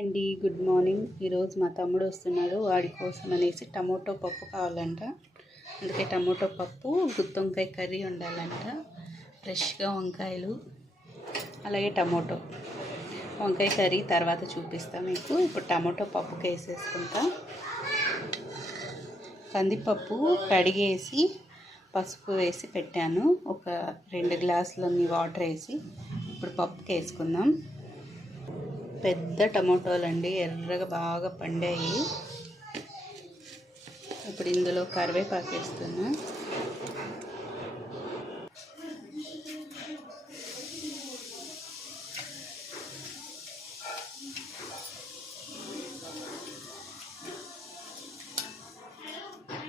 అండి, good morning. ఈరోజు మా తమ్ముడు వస్తున్నాడు. వాడి కోసం అనేసి టమోటో పప్పు కావాలంట. అందుకే టమోటో పప్పు, గుత్తొంకాయ కర్రీ ఉండాలంట. ఫ్రెష్గా వంకాయలు, అలాగే టమోటో. వంకాయ కర్రీ తర్వాత చూపిస్తాను మీకు. ఇప్పుడు టమోటో పప్పుకి వేసేసుకుంటా. కందిపప్పు కడిగేసి పసుపు వేసి పెట్టాను. ఒక 2 గ్లాసులన్నీ వాటర్ వేసి ఇప్పుడు పప్పుకి వేసుకుందాం. పెద్ద టమోటాలు అండి, ఎర్రగా బాగా పండాయి. ఇప్పుడు ఇందులో కరివేపాకు వేస్తున్నా.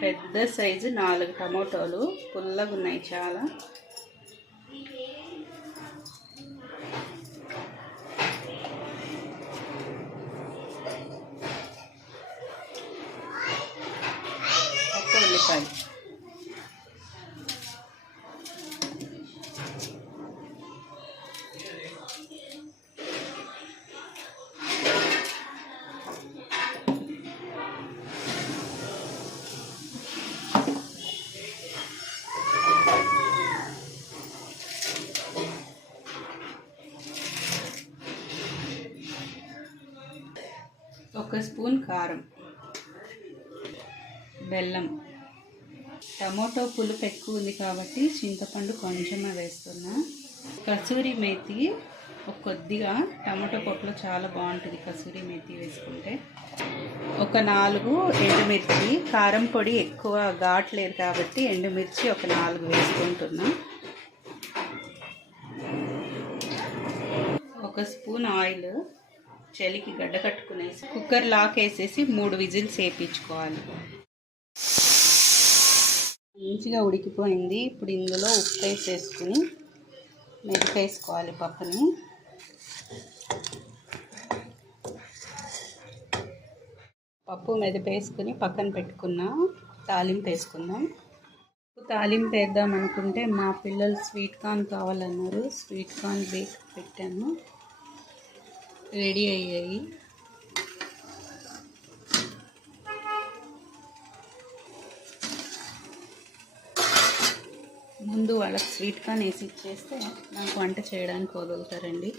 పెద్ద సైజు 4 టమోటాలు, పుల్లగా ఉన్నాయి చాలా. ఉల్లిపాయ, ఒక స్పూన్ కారం, బెల్లం. టమోటో పులుపు ఎక్కువ ఉంది కాబట్టి చింతపండు కొంచెమే వేస్తున్నా. కసూరి మేతి కొద్దిగా, టమోటో పప్పులో చాలా బాగుంటుంది కసూరి మేతి వేసుకుంటే. ఒక 4 ఎండుమిర్చి. కారం పొడి ఎక్కువ ఘాట్లేదు కాబట్టి ఎండుమిర్చి ఒక 4 వేసుకుంటున్నా. ఒక స్పూన్ ఆయిల్. చలికి గడ్డ కట్టుకునేసి కుక్కర్ లాక్ వేసేసి 3 విజిల్స్ వేయించుకోవాలి. మంచిగా ఉడికిపోయింది. ఇప్పుడు ఇందులో ఉప్పు వేసేసుకుని మెదిపేసుకోవాలి పప్పుని. పప్పు మెదిపేసుకుని పక్కన పెట్టుకున్నా. తాలింపు వేసుకుందాం. తాలింపు వేద్దాం అనుకుంటే మా పిల్లలు స్వీట్ కార్న్ కావాలన్నారు. స్వీట్ కార్న్ బేక్ పెట్టాను, రెడీ అయ్యాయి. ముందు వాళ్ళకి స్వీట్ కార్న్ వేసి ఇచ్చేస్తే నాకు వంట చేయడానికి వదులుతారండి.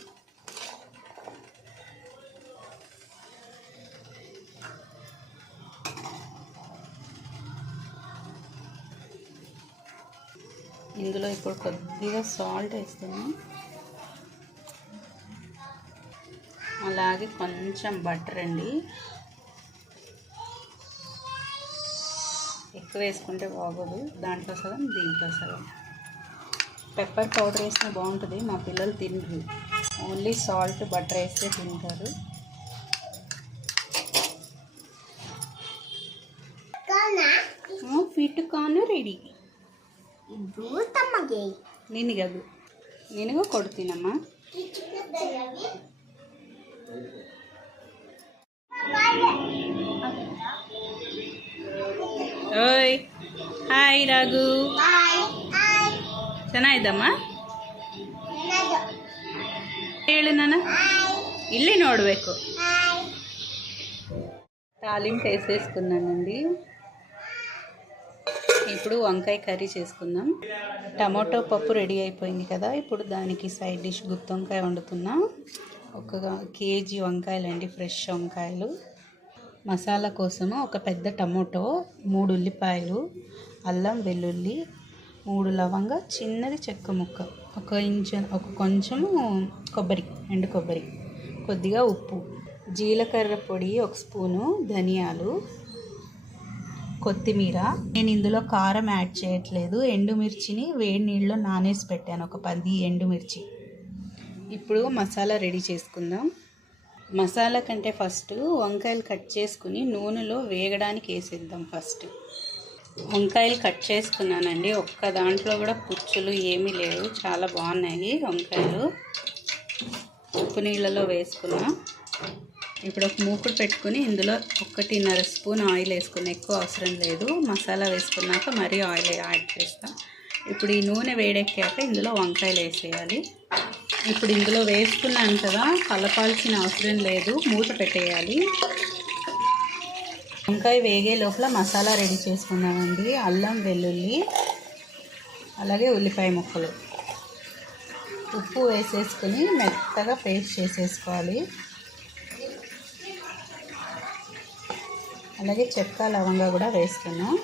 ఇందులో ఇప్పుడు కొద్దిగా సాల్ట్ వేస్తున్నాం, అలాగే కొంచెం బటర్ అండి. ఎక్కువ వేసుకుంటే బాగోదు, దాంట్లో సగం దీంట్లో సగం. పెప్పర్ పౌడర్ వేసినా బాగుంటుంది, మా పిల్లలు తినరు. ఓన్లీ సాల్ట్ బటర్ వేస్తే తింటారు. ఫిట్ కార్న్ రెడీ. నినగదు, నినగా కొడుతున్నమ్మా. ಓಯ್ ಹಾಯ್ ರಾಘು, ಚೆನ್ನಾಗಿದ್ದಮ್ಮ? ಹೇಳು, ನಾನು ಇಲ್ಲಿ ನೋಡಬೇಕು. తాలింపు వేసేసుకున్నానండి. ఇప్పుడు వంకాయ కర్రీ చేసుకుందాం. టమాటో పప్పు రెడీ అయిపోయింది కదా. ఇప్పుడు దానికి సైడ్ డిష్ గుత్తొంకాయ వండుతున్నా. 1 కేజీ వంకాయలండి, ఫ్రెష్ వంకాయలు. మసాలా కోసము ఒక పెద్ద టమోటో, 3 ఉల్లిపాయలు, అల్లం వెల్లుల్లి, 3 లవంగా, చిన్నది చెక్క ముక్క, ఒక కొంచెము కొబ్బరి, ఎండు కొబ్బరి, కొద్దిగా ఉప్పు, జీలకర్ర పొడి 1 స్పూను, ధనియాలు, కొత్తిమీర. నేను ఇందులో కారం యాడ్ చేయట్లేదు. ఎండుమిర్చిని వేడి నీళ్ళలో నానేసి పెట్టాను, ఒక 10 ఎండుమిర్చి. ఇప్పుడు మసాలా రెడీ చేసుకుందాం. మసాలా కంటే ఫస్ట్ వంకాయలు కట్ చేసుకుని నూనెలో వేగడానికి వేసేద్దాం. ఫస్ట్ వంకాయలు కట్ చేసుకున్నానండి. ఒక్క దాంట్లో కూడా పుచ్చులు ఏమీ లేవు, చాలా బాగున్నాయి వంకాయలు. ఉప్పు నీళ్ళలో వేసుకున్నా. ఇప్పుడు ఒక మూకుడు పెట్టుకుని ఇందులో 1.5 స్పూన్ ఆయిల్ వేసుకున్నా, ఎక్కువ అవసరం లేదు. మసాలా వేసుకున్నాక మరీ ఆయిల్ యాడ్ చేస్తాం. ఇప్పుడు ఈ నూనె వేడెక్కాక ఇందులో వంకాయలు వేసేయాలి. ఇప్పుడు ఇందులో వేసుకున్నాను కదా, కలపాల్సిన అవసరం లేదు, మూత పెట్టేయాలి. వంకాయ వేగే లోపల మసాలా రెడీ చేసుకున్నామండి. అల్లం వెల్లుల్లి అలాగే ఉల్లిపాయ ముక్కలు, ఉప్పు వేసేసుకుని మెత్తగా పేస్ట్ చేసేసుకోవాలి. అలాగే చెక్క లవంగా కూడా వేస్తున్నాం.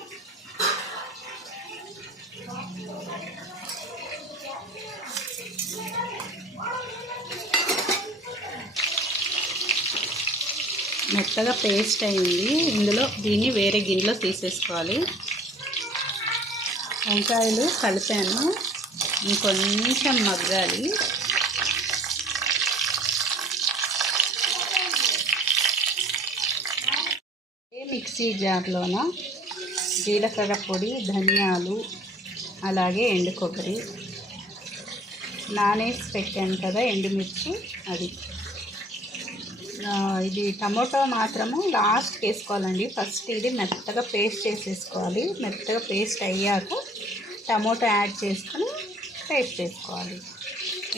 మెత్తగా పేస్ట్ అయింది. ఇందులో దీన్ని వేరే గిన్నెలో తీసేసుకోవాలి. వంకాయలు కలిపాను, ఇంకొంచెం మగ్గాలి. మిక్సీ జార్లోన జీలకర్ర పొడి, ధనియాలు అలాగే ఎండు కొబ్బరి, నానేసి పెట్టాను కదా ఎండుమిర్చి, అది ఇది టమోటో మాత్రము లాస్ట్కి వేసుకోవాలండి. ఫస్ట్ ఇది మెత్తగా పేస్ట్ చేసేసుకోవాలి. మెత్తగా పేస్ట్ అయ్యాక టమోటో యాడ్ చేసుకొని పేస్ట్ చేసుకోవాలి.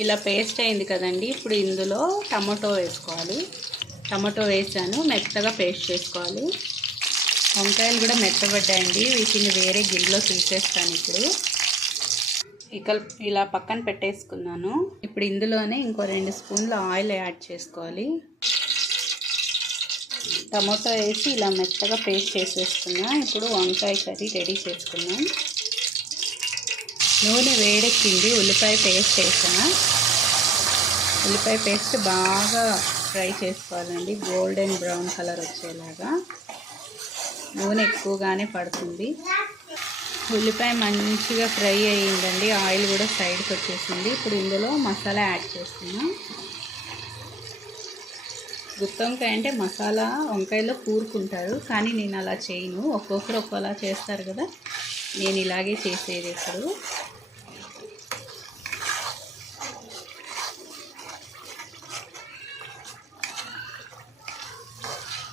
ఇలా పేస్ట్ అయింది కదండి, ఇప్పుడు ఇందులో టమోటో వేసుకోవాలి. టమోటో వేసాను, మెత్తగా పేస్ట్ చేసుకోవాలి. వంకాయలు కూడా మెత్తబడ్డాయండి, వీటిని వేరే గిన్నెలో తీసేస్తాను. ఇప్పుడు ఇలా పక్కన పెట్టేసుకున్నాను. ఇప్పుడు ఇందులోనే ఇంకో 2 స్పూన్ల ఆయిల్ యాడ్ చేసుకోవాలి. టమోటా వేసి ఇలా మెత్తగా పేస్ట్ చేసేసుకున్నా. ఇప్పుడు వంకాయ కర్రీ రెడీ చేసుకున్నాం. నూనె వేడెక్కింది, ఉల్లిపాయ పేస్ట్ వేసాను. ఉల్లిపాయ పేస్ట్ బాగా ఫ్రై చేసుకోవాలండి, గోల్డెన్ బ్రౌన్ కలర్ వచ్చేలాగా. నూనె ఎక్కువగానే పడుతుంది. ఉల్లిపాయ మంచిగా ఫ్రై అయ్యిందండి, ఆయిల్ కూడా సైడ్కి వచ్చేసింది. ఇప్పుడు ఇందులో మసాలా యాడ్ చేస్తున్నాం. గుత్తి వంకాయ అంటే మసాలా వంకాయలో కూరుకుంటారు, కానీ నేను అలా చేయను. ఒక్కొక్కరు ఒక్కోలా చేస్తారు కదా, నేను ఇలాగే చేసేది. ఇప్పుడు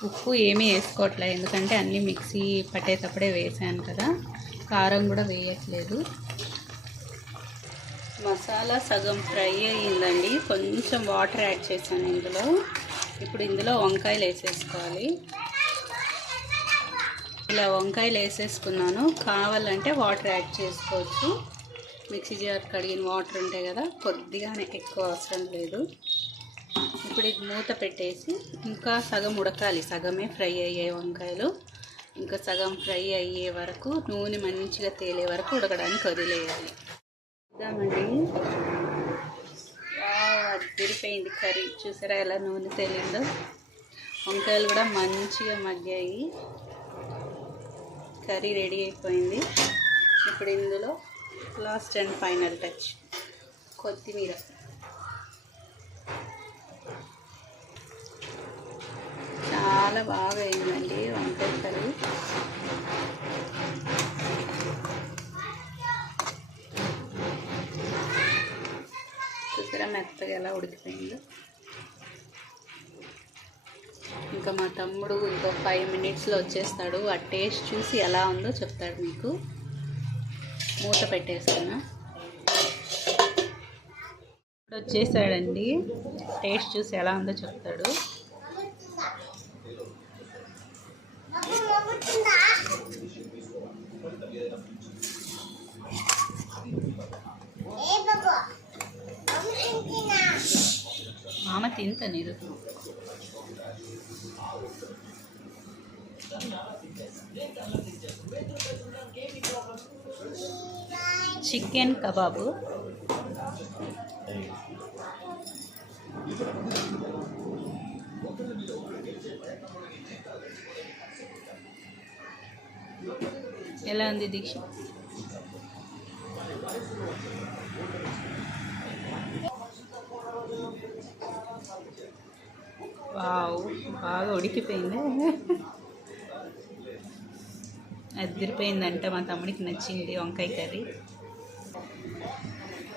ఉప్పు ఏమీ వేసుకోవట్లేదు, ఎందుకంటే అన్నీ మిక్సీ పట్టేటప్పుడే వేసాను కదా. కారం కూడా వేయట్లేదు. మసాలా సగం ఫ్రై అయ్యిందండి, కొంచెం వాటర్ యాడ్ చేశాను ఇందులో. ఇప్పుడు ఇందులో వంకాయలు వేసేసుకోవాలి. ఇలా వంకాయలు వేసేసుకున్నాను. కావాలంటే వాటర్ యాడ్ చేసుకోవచ్చు. మిక్సీ జార్ కడిగిన వాటర్ ఉంటాయి కదా, కొద్దిగానే, ఎక్కువ అవసరం లేదు. ఇప్పుడు ఇది మూత పెట్టేసి ఇంకా సగం ఉడకాలి. సగమే ఫ్రై అయ్యే వంకాయలు, ఇంకా సగం ఫ్రై అయ్యే వరకు, నూనె మంచిగా తేలే వరకు ఉడకడానికి వదిలేయాలి. చూద్దామండి, అదిరిపోయింది కర్రీ. చూసారా ఎలా నూనె తేలిందో. వంకాయలు కూడా మంచిగా మగ్గాయి. కర్రీ రెడీ అయిపోయింది. ఇప్పుడు ఇందులో లాస్ట్ అండ్ ఫైనల్ టచ్ కొత్తిమీర. చాలా బాగా అయిందండి వంకాయ కర్రీ. చూసారా మెత్తగా ఎలా ఉడికిపోయిందో. ఇంకా మా తమ్ముడు ఇంకో 5 మినిట్స్లో వచ్చేస్తాడు. ఆ టేస్ట్ చూసి ఎలా ఉందో చెప్తాడు మీకు. మూత పెట్టేస్తున్నా. ఇప్పుడు వచ్చేసాడండి, టేస్ట్ చూసి ఎలా ఉందో చెప్తాడు. మామ తింత నీరు. చికెన్ కబాబు, ఎలా ఉంది దీక్ష? వావ్, బాగా ఉడికిపోయింది. అదిరిపోయిందంట. మా తమ్ముడికి నచ్చింది వంకాయ కర్రీ.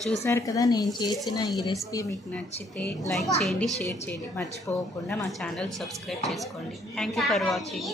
చూసారు కదా, నేను చేసిన ఈ రెసిపీ మీకు నచ్చితే లైక్ చేయండి, షేర్ చేయండి. మర్చిపోకుండా మా ఛానల్ సబ్స్క్రైబ్ చేసుకోండి. Thank you for watching.